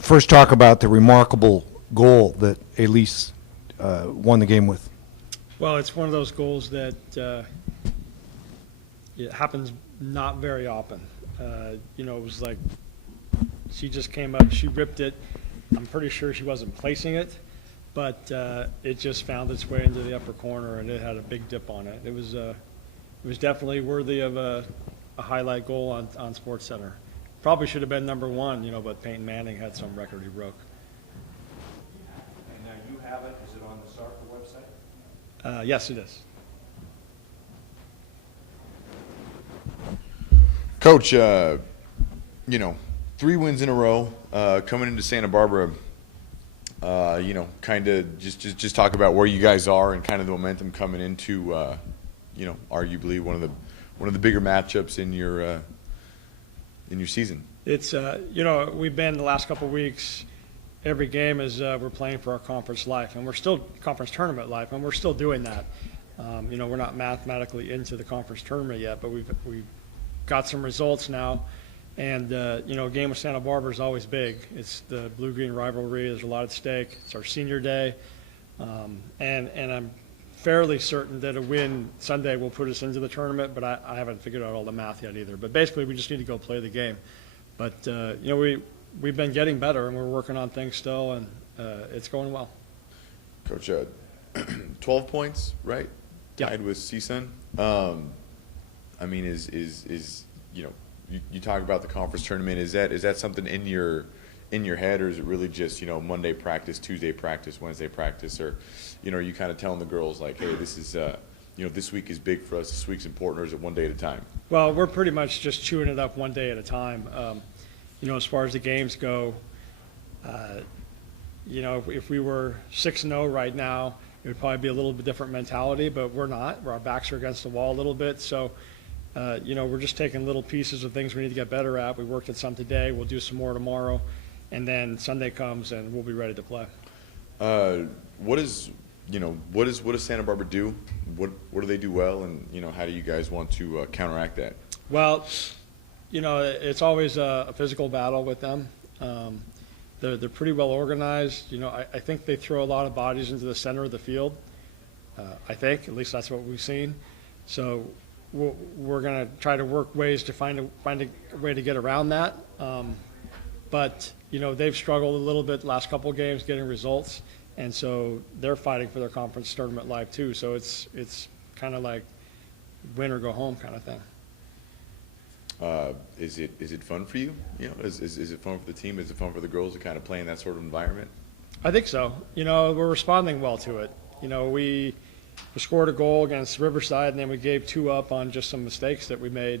First, talk about the remarkable goal that Elise won the game with. Well, it's one of those goals that it happens not very often. You know, it was like she just came up, she ripped it. I'm pretty sure she wasn't placing it, but it just found its way into the upper corner, and it had a big dip on it. It was definitely worthy of a highlight goal on SportsCenter. Probably should have been number one, you know, but Peyton Manning had some record he broke. And now you have it. Is it on the soccer website? Yes, it is. Coach, you know, 3 wins in a row coming into Santa Barbara. You know, kind of just talk about where you guys are and kind of the momentum coming into, you know, arguably one of the bigger matchups in your season. It's you know, we've been the last couple of weeks. Every game is we're playing for our conference life, and we're still conference tournament life, and we're still doing that. You know, we're not mathematically into the conference tournament yet, but we've got some results now. And, you know, a game with Santa Barbara is always big. It's the blue-green rivalry. There's a lot at stake. It's our senior day. And I'm fairly certain that a win Sunday will put us into the tournament, but I haven't figured out all the math yet either. But basically, we just need to go play the game. But, you know, we've been getting better, and we're working on things still, and it's going well. Coach, 12 points, right? Yeah. Tied with CSUN. I mean, is you know, you talk about the conference tournament. Is that something in your head, or is it really just, you know, Monday practice, Tuesday practice, Wednesday practice, or, you know, are you kind of telling the girls like, hey, this is you know, this week is big for us, this week's important, or is it one day at a time? Well, we're pretty much just chewing it up one day at a time. You know, as far as the games go, you know, if we were 6-0 right now, it would probably be a little bit different mentality, but we're not. Our backs are against the wall a little bit, so. You know, we're just taking little pieces of things we need to get better at. We worked at some today. We'll do some more tomorrow. And then Sunday comes, and we'll be ready to play. What does Santa Barbara do? What do they do well? And, you know, how do you guys want to counteract that? Well, you know, it's always a physical battle with them. They're pretty well organized. You know, I think they throw a lot of bodies into the center of the field. I think, at least that's what we've seen. So we're going to try to work ways to find a way to get around that. But, you know, they've struggled a little bit the last couple of games getting results, and so they're fighting for their conference tournament life too. So it's kind of like win or go home kind of thing. Is it fun for you? You know, is it fun for the team? Is it fun for the girls to kind of play in that sort of environment? I think so. You know, we're responding well to it. You know, we scored a goal against Riverside, and then we gave 2 up on just some mistakes that we made,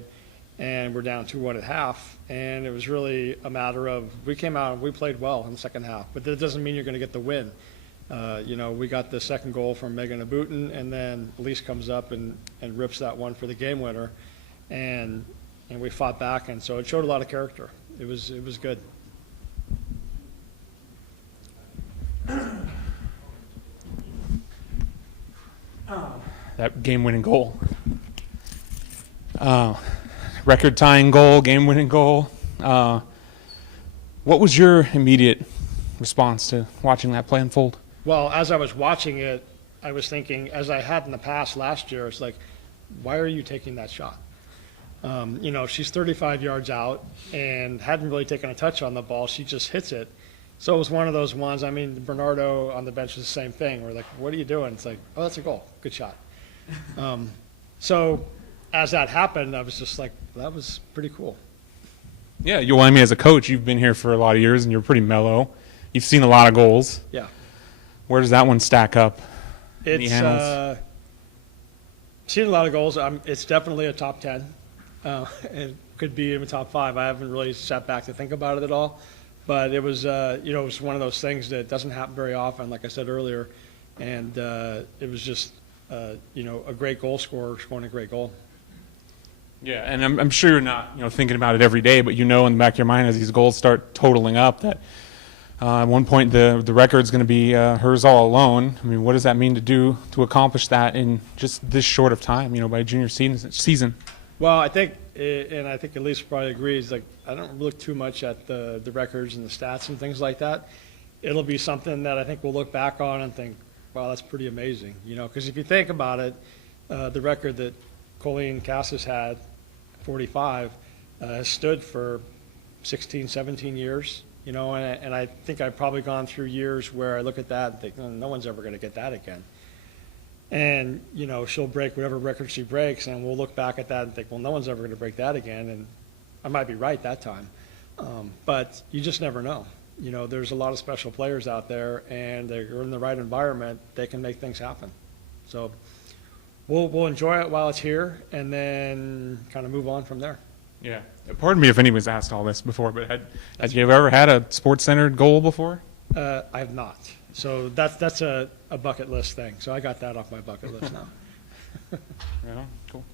and we're down 2-1 at half. And it was really a matter of we came out and we played well in the second half, but that doesn't mean you're going to get the win. You know, we got the second goal from Megan Abutin, and then Elise comes up and rips that one for the game winner, and we fought back, and so it showed a lot of character. It was good. That game-winning goal. Record-tying goal, game-winning goal. What was your immediate response to watching that play unfold? Well, as I was watching it, I was thinking, as I had in the past last year, it's like, why are you taking that shot? You know, she's 35 yards out and hadn't really taken a touch on the ball. She just hits it. So it was one of those ones. I mean, Bernardo on the bench is the same thing. We're like, what are you doing? It's like, oh, that's a goal. Good shot. So as that happened, I was just like, that was pretty cool. Yeah, well, I mean, as a coach, you've been here for a lot of years, and you're pretty mellow. You've seen a lot of goals. Yeah. Where does that one stack up? It's seen a lot of goals. It's definitely a top 10. It could be in the top 5. I haven't really sat back to think about it at all. But it was, you know, it was one of those things that doesn't happen very often, like I said earlier. And it was just, you know, a great goal scorer scoring a great goal. Yeah, and I'm sure you're not, you know, thinking about it every day, but you know in the back of your mind as these goals start totaling up that at one point the record's going to be hers all alone. I mean, what does that mean to accomplish that in just this short of time, you know, by junior season? Well, I think and I think Elise probably agrees, like, I don't look too much at the records and the stats and things like that. It'll be something that I think we'll look back on and think, wow, that's pretty amazing, you know, because if you think about it, the record that Colleen Cassis had, 45, has stood for 16, 17 years, you know, and I think I've probably gone through years where I look at that and think, oh, no one's ever going to get that again. And, you know, she'll break whatever record she breaks, and we'll look back at that and think, well, no one's ever going to break that again, and I might be right that time. But you just never know. You know, there's a lot of special players out there, and they're in the right environment, they can make things happen. So we'll enjoy it while it's here, and then kind of move on from there. Yeah. Pardon me if anyone's asked all this before, but had you ever had a sports-centered goal before? I have not. So that's a bucket list thing. So I got that off my bucket list now. Yeah, cool.